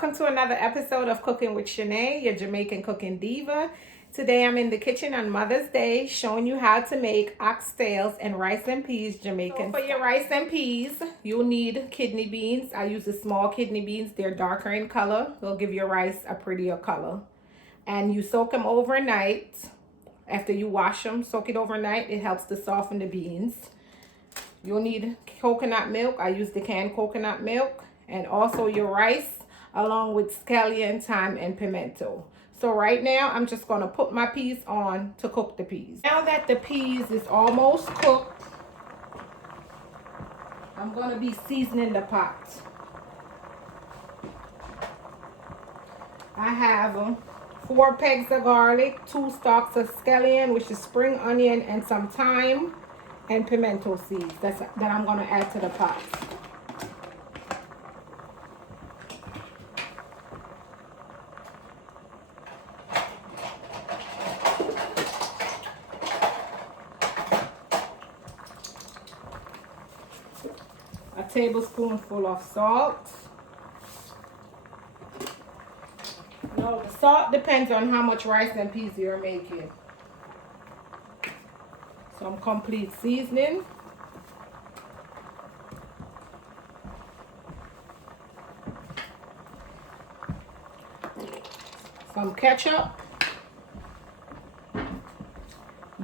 welcome to another episode of Cooking with Shanae, your Jamaican cooking diva. Today I'm in the kitchen on Mother's Day showing you how to make oxtails and rice and peas Jamaican. So for your rice and peas, you'll need kidney beans. I use the small kidney beans. They're darker in color. They'll give your rice a prettier color. And you soak them overnight. After you wash them, soak it overnight. It helps to soften the beans. You'll need coconut milk. I use the canned coconut milk. And also your rice, along with scallion, thyme, and pimento. So right now, I'm just going to put my peas on to cook the peas. Now that the peas is almost cooked, I'm going to be seasoning the pot. I have 4 pegs of garlic, 2 stalks of scallion, which is spring onion, and some thyme and pimento seeds that I'm going to add to the pot. A tablespoonful of salt. No, the salt depends on how much rice and peas you're making. Some complete seasoning. Some ketchup.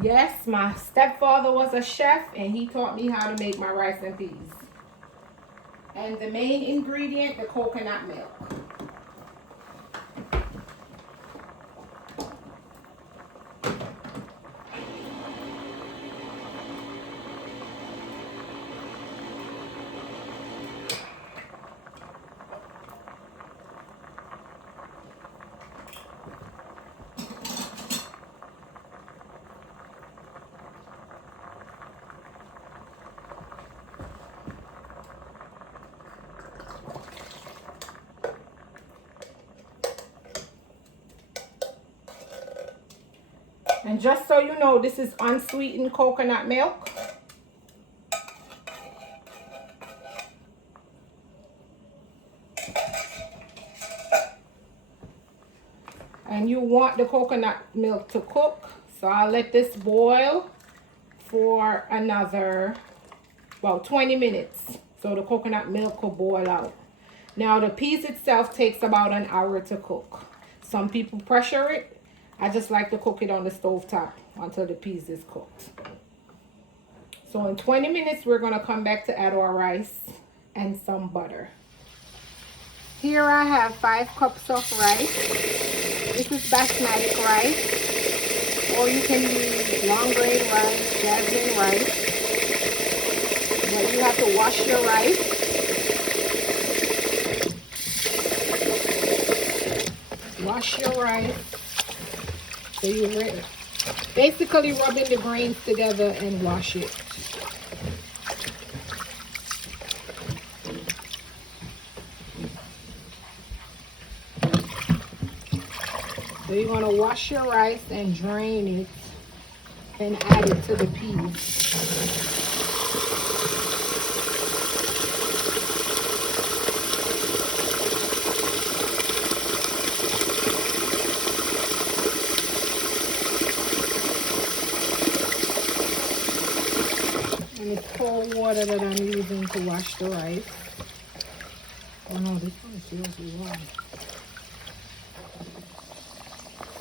Yes, my stepfather was a chef and he taught me how to make my rice and peas. And the main ingredient, the coconut milk. And just so you know, this is unsweetened coconut milk. And you want the coconut milk to cook. So I'll let this boil for another, well, 20 minutes. So the coconut milk will boil out. Now the peas itself takes about an hour to cook. Some people pressure it. I just like to cook it on the stove top until the peas is cooked. So in 20 minutes, we're going to come back to add our rice and some butter. Here I have 5 cups of rice. This is basmati rice. Or you can use long grain rice, jasmine rice. But you have to wash your rice. Wash your rice. So you're basically rubbing the grains together and wash it. So you're going to wash your rice and drain it and add it to the peas. And it's cold water that I'm using to wash the rice. Oh no, this one feels warm.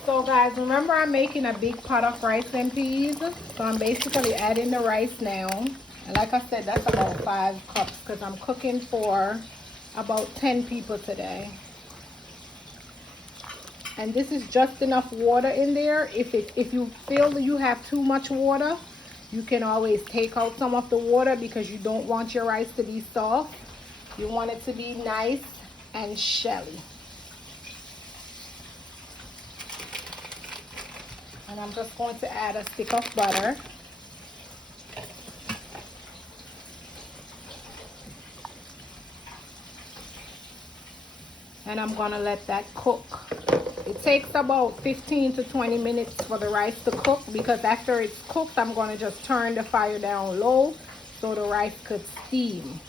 So guys, remember I'm making a big pot of rice and peas. So I'm basically adding the rice now. And like I said, that's about 5 cups because I'm cooking for about 10 people today. And this is just enough water in there. If you feel that you have too much water, you can always take out some of the water because you don't want your rice to be soft. You want it to be nice and shelly. And I'm just going to add a stick of butter. And I'm going to let that cook. It takes about 15 to 20 minutes for the rice to cook because after it's cooked, I'm going to just turn the fire down low so the rice could steam.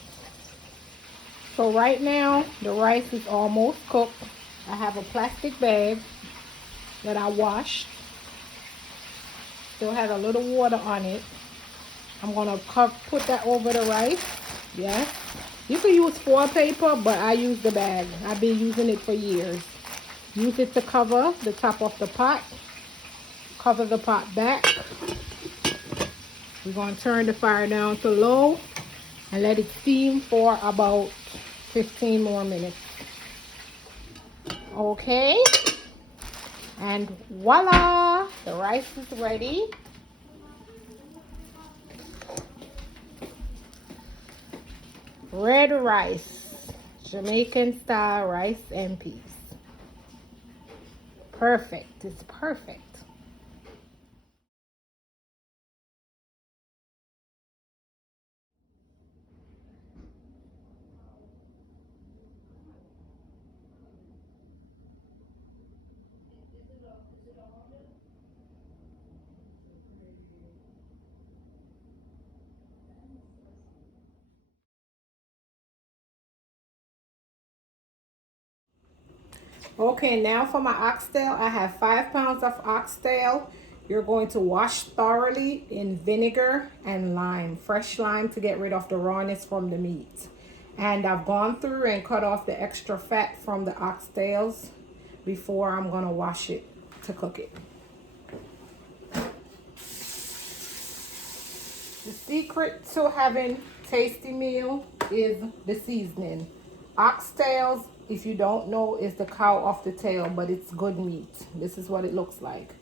So right now, the rice is almost cooked. I have a plastic bag that I washed. Still has a little water on it. I'm gonna put that over the rice. Yes. You can use foil paper, but I use the bag. I've been using it for years. Use it to cover the top of the pot. Cover the pot back. We're gonna turn the fire down to low and let it steam for about 15 more minutes. Okay. And voila, the rice is ready. Red rice, Jamaican style rice and peas. Perfect, it's perfect. Okay, now for my oxtail, I have 5 pounds of oxtail. You're going to wash thoroughly in vinegar and lime, fresh lime, to get rid of the rawness from the meat. And I've gone through and cut off the extra fat from the oxtails before I'm gonna wash it to cook it. The secret to having tasty meal is the seasoning. Oxtails, if you don't know, is the cow off the tail, but it's good meat. This is what it looks like.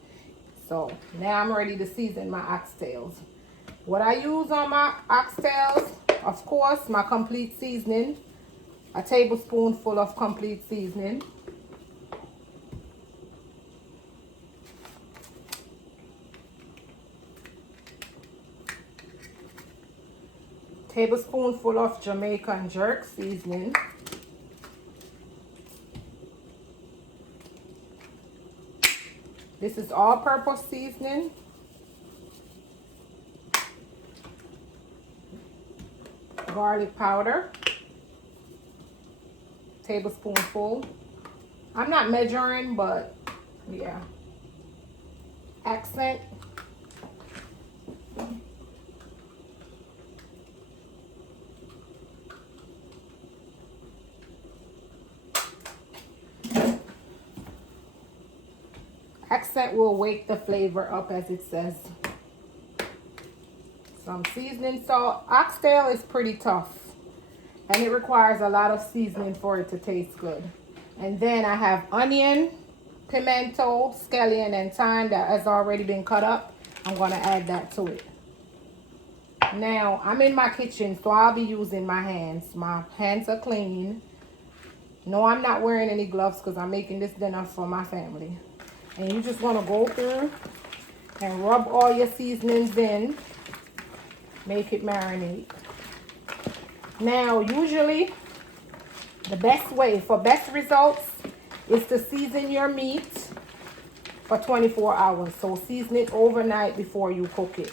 So now I'm ready to season my oxtails. What I use on my oxtails, of course, my complete seasoning. A tablespoonful of complete seasoning. Tablespoonful of Jamaican jerk seasoning. This is all-purpose seasoning. Garlic powder. Tablespoonful. I'm not measuring, but yeah. Accent. Accent will wake the flavor up, as it says. Some seasoning salt. Oxtail is pretty tough, and it requires a lot of seasoning for it to taste good. And then I have onion, pimento, scallion, and thyme that has already been cut up. I'm going to add that to it. Now, I'm in my kitchen, so I'll be using my hands. My hands are clean. No, I'm not wearing any gloves because I'm making this dinner for my family. And you just want to go through and rub all your seasonings in. Make it marinate. Now, usually, the best way for best results is to season your meat for 24 hours. So season it overnight before you cook it.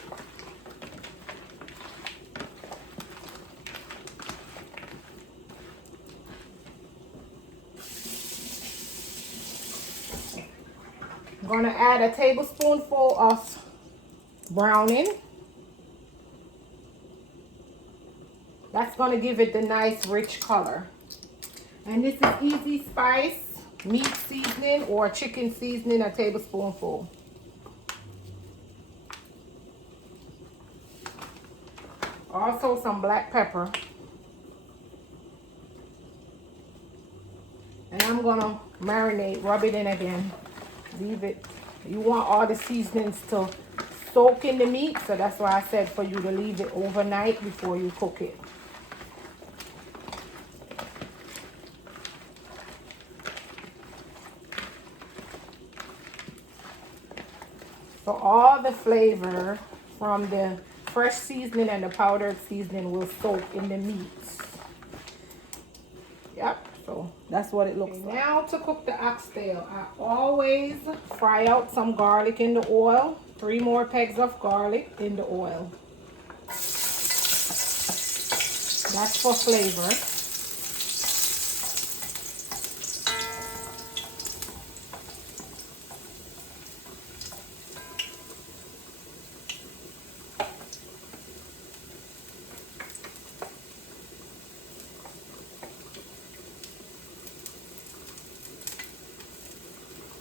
I'm going to add a tablespoonful of browning. That's going to give it the nice rich color. And this is Easy Spice meat seasoning or chicken seasoning, a tablespoonful. Also some black pepper. And I'm going to marinate, rub it in again. Leave it. You want all the seasonings to soak in the meat, so that's why I said for you to leave it overnight before you cook it. So all the flavor from the fresh seasoning and the powdered seasoning will soak in the meat. Yep, so that's what it looks like. Now to cook the oxtail, I always fry out some garlic in the oil. 3 more pegs of garlic in the oil. That's for flavor.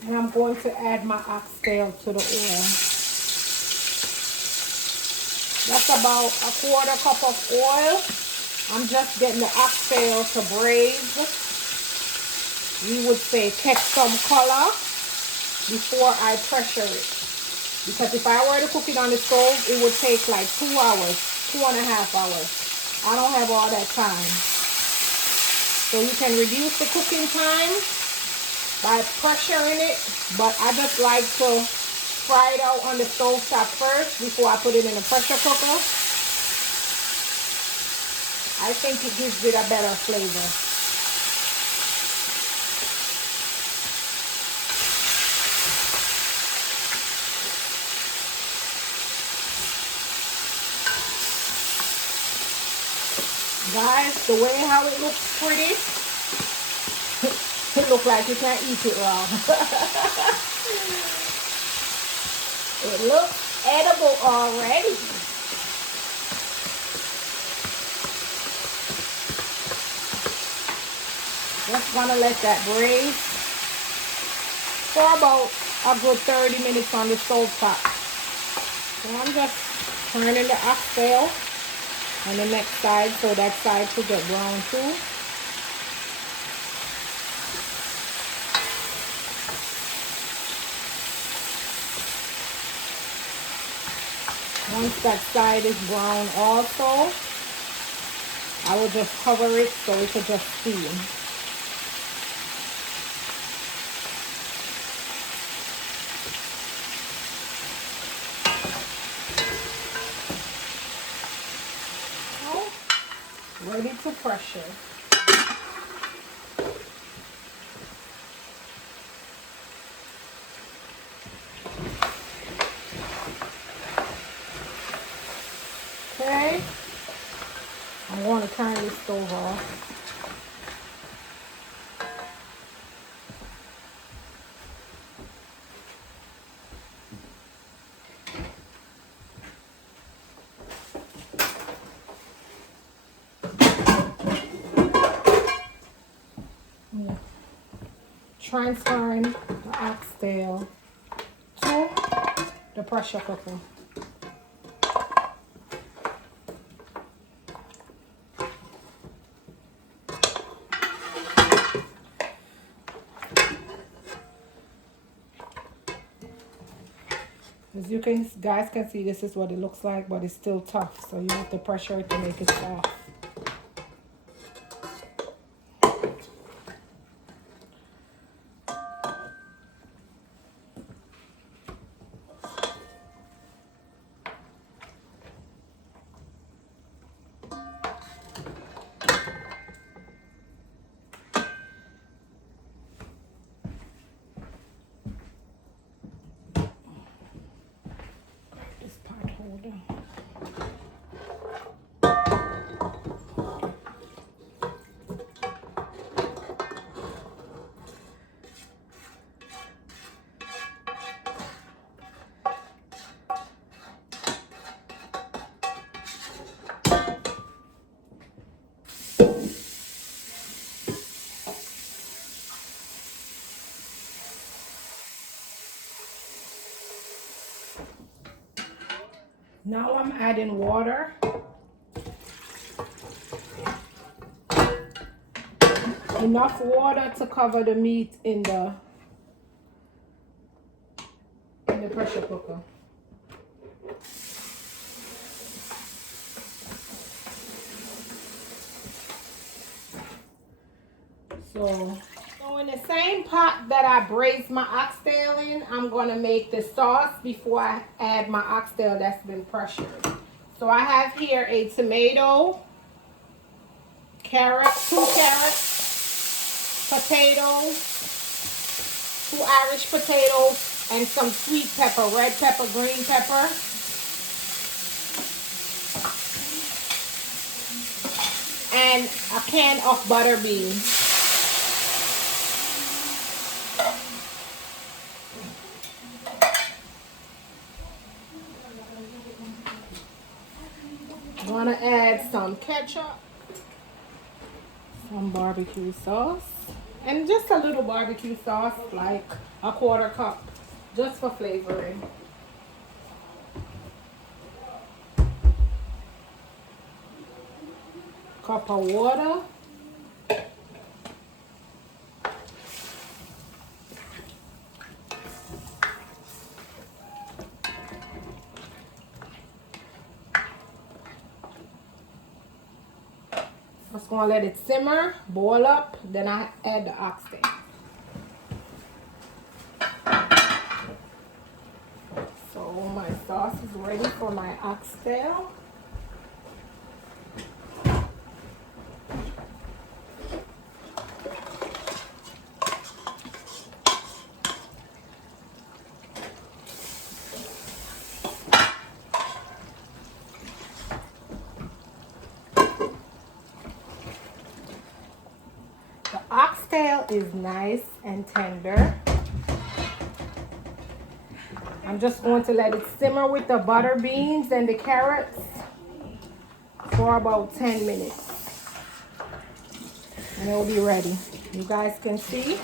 And I'm going to add my oxtail to the oil. That's about a quarter cup of oil. I'm just getting the oxtail to braise. We would say catch some color before I pressure it. Because if I were to cook it on the stove, it would take like 2 hours, 2.5 hours. I don't have all that time. So you can reduce the cooking time by pressuring it, but I just like to fry it out on the stove top first before I put it in the pressure cooker. I think it gives it a better flavor. Guys, the way how it looks pretty, it looks like you can't eat it raw. It looks edible already. Just gonna let that braise for about a good 30 minutes on the stove top. So I'm just turning the oxtail on the next side so that side should get brown too. Once that side is brown also, I will just cover it so it will just steam. Ready to pressure. Okay, I'm going to turn this stove off. Transferring the oxtail to the pressure cooker. As you guys can see, this is what it looks like, but it's still tough, so you have to pressure it to make it soft. Now I'm adding water. Enough water to cover the meat in the pressure cooker. So in the same pot that I braised my oxtail in, I'm going to make the sauce before I add my oxtail that's been pressured. So I have here a tomato, carrot, 2 carrots, potatoes, 2 Irish potatoes, and some sweet pepper, red pepper, green pepper. And a can of butter beans. I'm gonna add some ketchup, some barbecue sauce, And just a little barbecue sauce, like a 1/4 cup, just for flavoring. Cup of water. Just gonna let it simmer, boil up, then I add the oxtail. So my sauce is ready for my oxtail. The oxtail is nice and tender. I'm just going to let it simmer with the butter beans and the carrots for about 10 minutes. And it will be ready. You guys can see.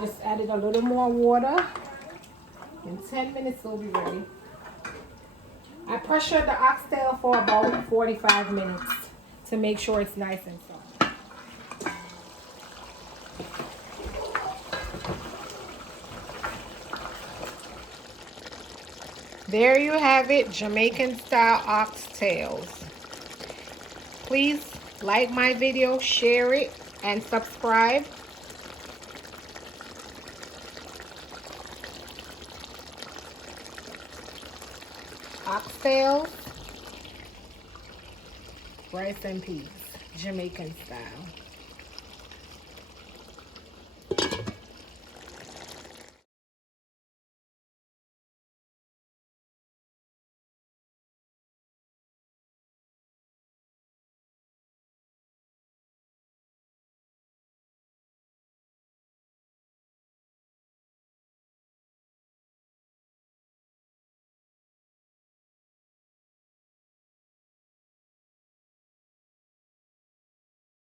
Just added a little more water. In 10 minutes, it will be ready. I pressured the oxtail for about 45 minutes to make sure it's nice and soft. There you have it, Jamaican style oxtails. Please like my video, share it, and subscribe. Oxtails, rice and peas, Jamaican style.